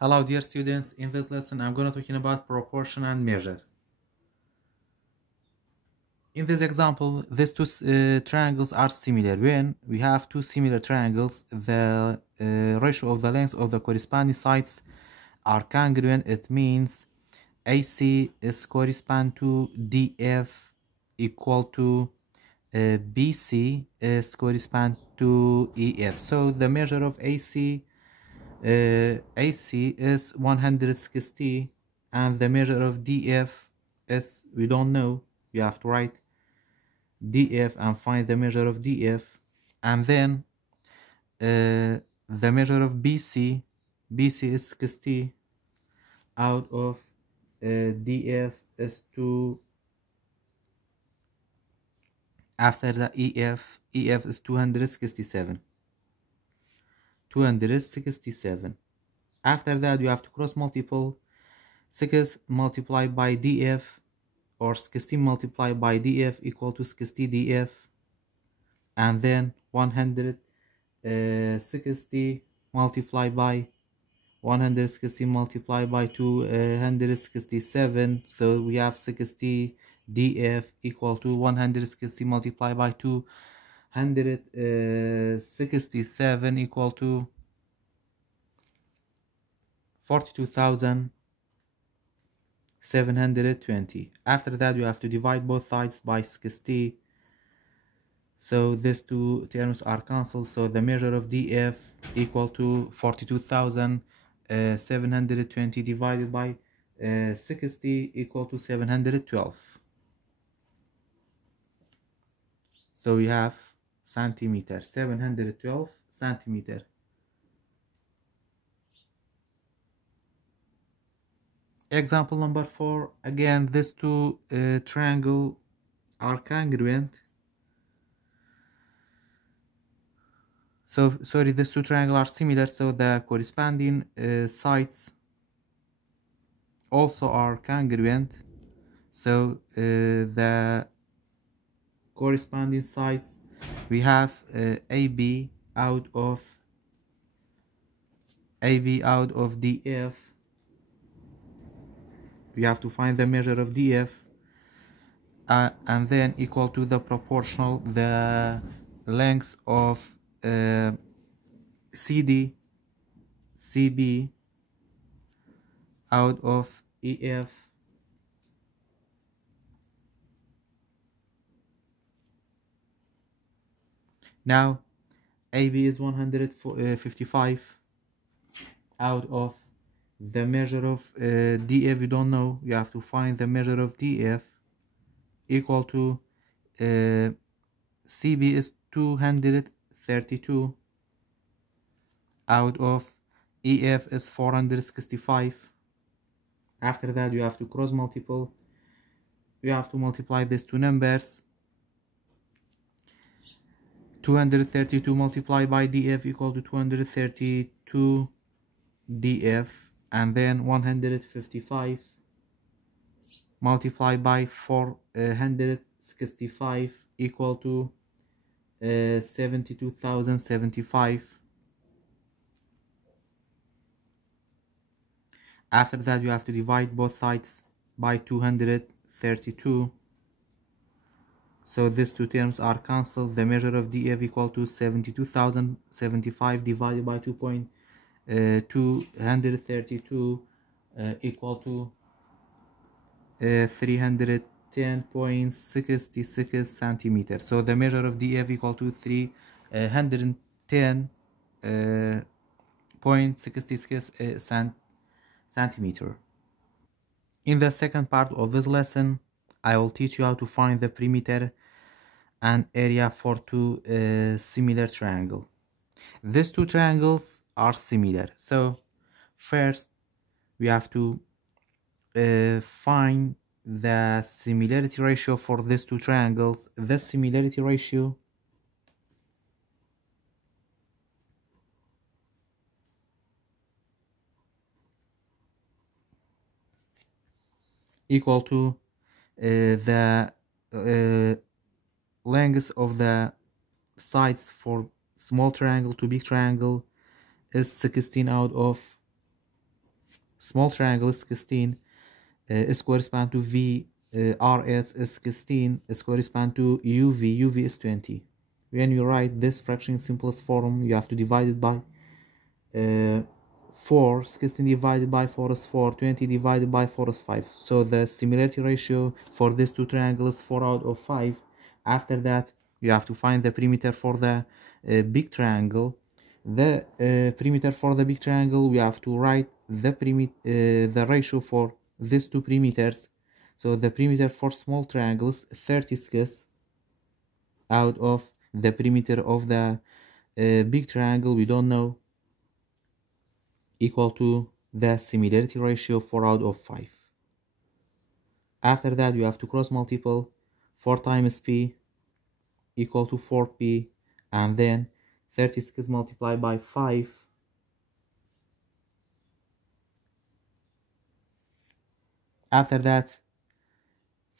Hello dear students, in this lesson I'm going to talking about proportion and measure. In this example, these two triangles are similar. When we have two similar triangles, the ratio of the length of the corresponding sides are congruent. It means AC is correspond to DF equal to BC is correspond to EF. So the measure of AC is 160 and the measure of DF is, we don't know, you have to write DF and find the measure of DF, and then the measure of BC is 60 out of DF is 2. After the EF is 267. After that you have to cross multiple 6 multiplied by DF or 16 multiplied by DF equal to 60 DF, and then 160 multiplied by 160 multiplied by 267, so we have 60 DF equal to 160 multiplied by 267 equal to 42,720. After that you have to divide both sides by 60, so these two terms are cancelled, so the measure of DF equal to 42,720 divided by 60 equal to 712. So we have centimeter, 712 centimeter. Example number 4. Again, these two triangles are congruent. So, sorry, these two triangles are similar, so the corresponding sides also are congruent. So the corresponding sides, we have AB out of DF. We have to find the measure of DF, and then equal to the proportional, the length of CB out of EF. Now AB is 155 out of the measure of DF. You don't know, you have to find the measure of DF equal to CB is 232 out of EF is 465. After that you have to cross multiple, you have to multiply these two numbers. 232 multiplied by DF equal to 232 DF, and then 155 multiplied by 465 equal to 72,075. After that you have to divide both sides by 232, so these two terms are cancelled. The measure of DF equal to 72,075 divided by 232 equal to 310.66 centimeters. So the measure of DF equal to 310.66 centimeter. In the second part of this lesson, I will teach you how to find the perimeter and area for two similar triangles. These two triangles are similar, so first we have to find the similarity ratio for these two triangles. The similarity ratio equal to the length of the sides for small triangle to big triangle is 16 out of small triangle is 16 is correspond to V, RS is 16 is correspond to UV, UV is 20. When you write this fraction in simplest form, you have to divide it by 4. 16 divided by 4 is 4, 20 divided by 4 is 5. So the similarity ratio for these two triangles is 4 out of 5. After that, you have to find the perimeter for the big triangle. The perimeter for the big triangle, we have to write the ratio for these two perimeters. So the perimeter for small triangles 36 out of the perimeter of the big triangle, we don't know, equal to the similarity ratio 4 out of 5. After that, you have to cross multiple 4 times p equal to 4p, and then 36 multiplied by 5 after that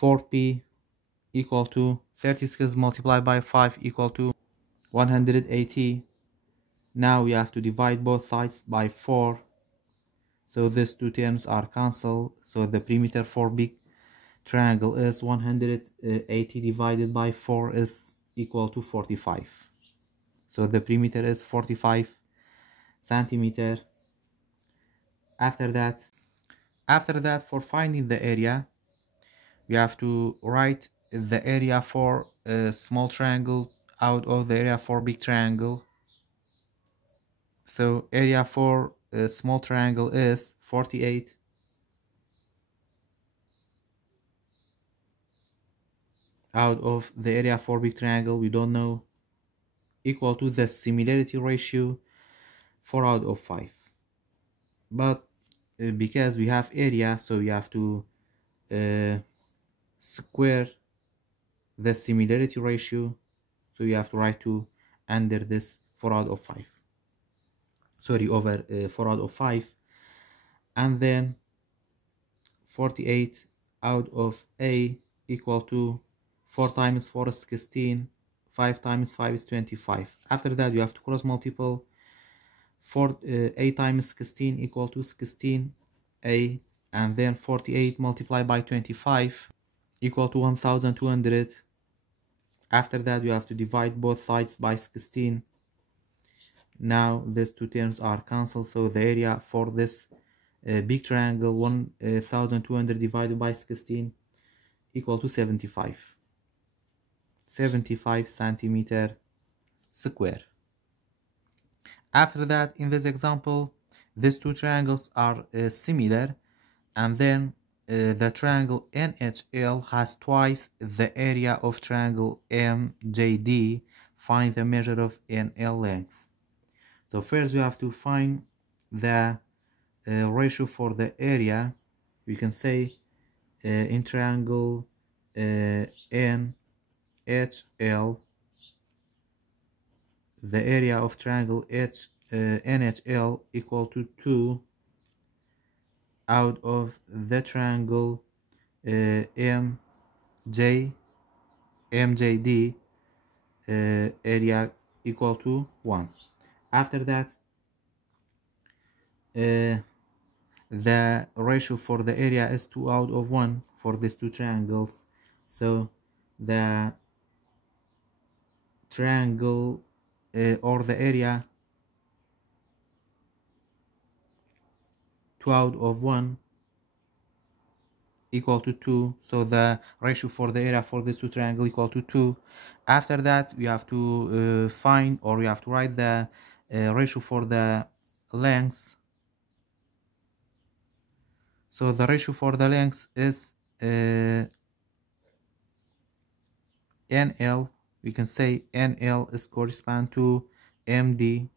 4p equal to 36 multiplied by 5 equal to 180. Now we have to divide both sides by 4, so these two terms are cancelled. So the perimeter for big triangle is 180 divided by 4 is equal to 45. So the perimeter is 45 centimeter. After that, for finding the area, we have to write the area for a small triangle out of the area for big triangle. So area for a small triangle is 48 out of the area for big triangle, we don't know, equal to the similarity ratio 4 out of 5. But because we have area, so we have to square the similarity ratio, so you have to write 2 under this 4 out of 5, sorry, over 4 out of 5, and then 48 out of a equal to 4 times 4 is 16, 5 times 5 is 25. After that, you have to cross multiple 8 times 16 equal to 16a, and then 48 multiplied by 25 equal to 1200. After that, you have to divide both sides by 16. Now these two terms are cancelled, so the area for this big triangle 1200 divided by 16 equal to 75 centimeter square. After that, in this example, these two triangles are similar, and then the triangle NHL has twice the area of triangle MJD. Find the measure of NL length. So first we have to find the ratio for the area. We can say in triangle NHL, the area of triangle NHL equal to 2 out of the triangle MJD area equal to 1. After that, the ratio for the area is 2 out of 1 for these two triangles. So the triangle or the area 2 out of 1 equal to 2. So the ratio for the area for these two triangles equal to 2. After that, we have to find, or we have to write the ratio for the length. So the ratio for the length is NL. We can say NL is correspond to MD.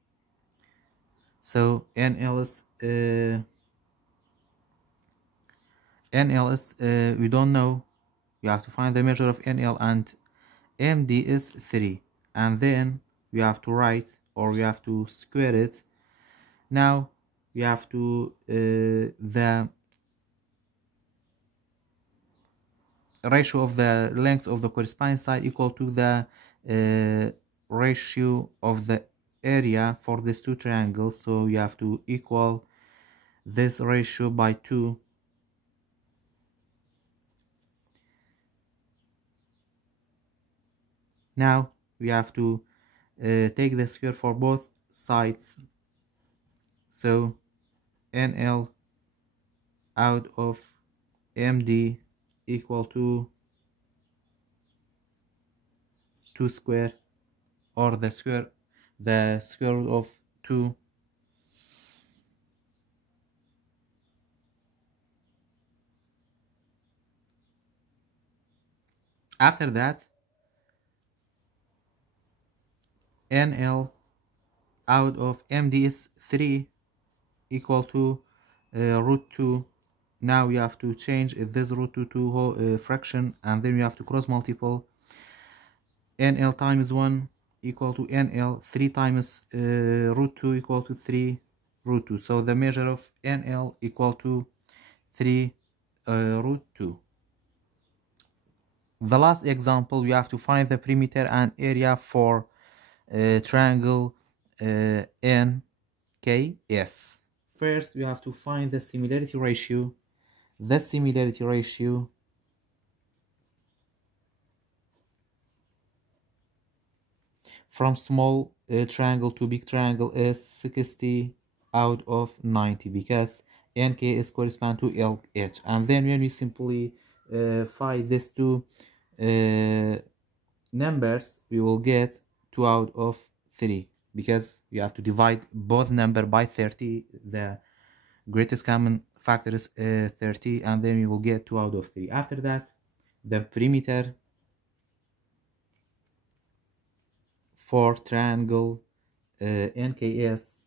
So NL is we don't know. We have to find the measure of NL, and MD is 3, and then we have to write, or we have to square it. Now we have to the ratio of the length of the corresponding side equal to the ratio of the area for these two triangles. So you have to equal this ratio by 2. Now we have to take the square for both sides. So NL out of MD equal to 2 square, or the square root of 2. After that, NL out of MD is 3 equal to root 2. Now we have to change this root 2 to whole fraction, and then we have to cross multiple. NL times 1 equal to NL. 3 times root 2 equal to 3 root 2. So the measure of NL equal to 3 root 2. The last example, we have to find the perimeter and area for triangle NKS. First, we have to find the similarity ratio. The similarity ratio from small triangle to big triangle is 60 out of 90, because NK is correspond to LH. And then when we simply find these two numbers, we will get 2 out of 3, because we have to divide both number by 30. The greatest common factor is 30, and then we will get 2 out of 3. After that, the perimeter for triangle NKS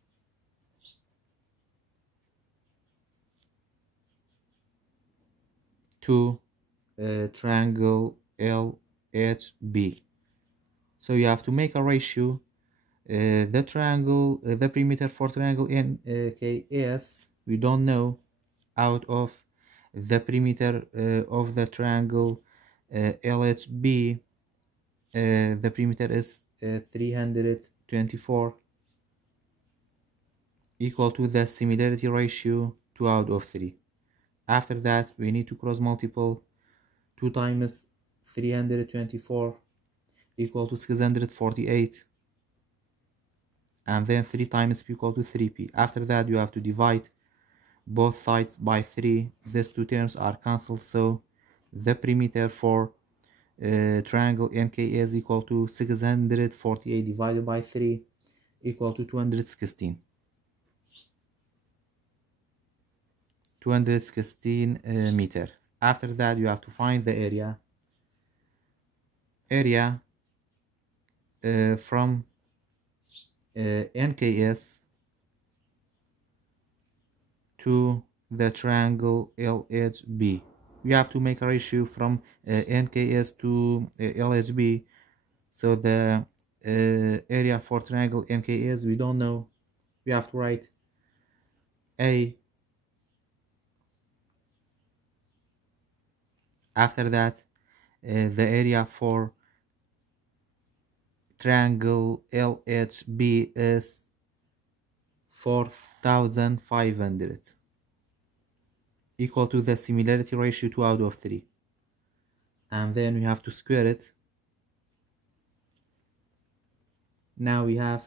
to triangle LHB. So you have to make a ratio. The perimeter for triangle NKS, we don't know, out of the perimeter of the triangle LHB. The perimeter is 324, equal to the similarity ratio 2 out of 3. After that, we need to cross multiple. 2 times 324 equal to 648, and then 3 times p equal to 3p. After that, you have to divide both sides by 3. These two terms are cancelled, so the perimeter for triangle NKA is equal to 648 divided by 3 equal to 216. 216 meter. After that, you have to find the area. Area from NKS to the triangle LHB. We have to make a ratio from NKS to LHB. So the area for triangle NKS, we don't know. We have to write A. After that, the area for triangle LHB is 4,500, equal to the similarity ratio 2 out of 3. And then we have to square it. Now we have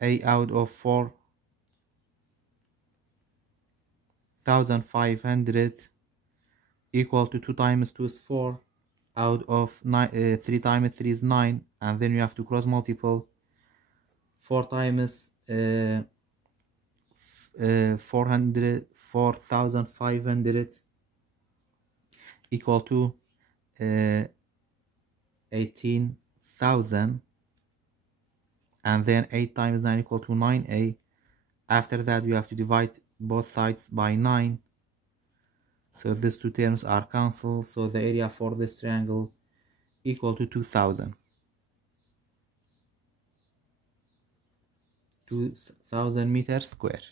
A out of 4,500 equal to 2 times 2 is 4, out of 3 times 3 is 9, and then we have to cross multiple. 4 times 4,500 equal to 18,000, and then 8 times 9 equal to 9a. After that, we have to divide both sides by 9. So these two terms are cancelled. So the area for this triangle equal to 2,000. 2,000 meters square.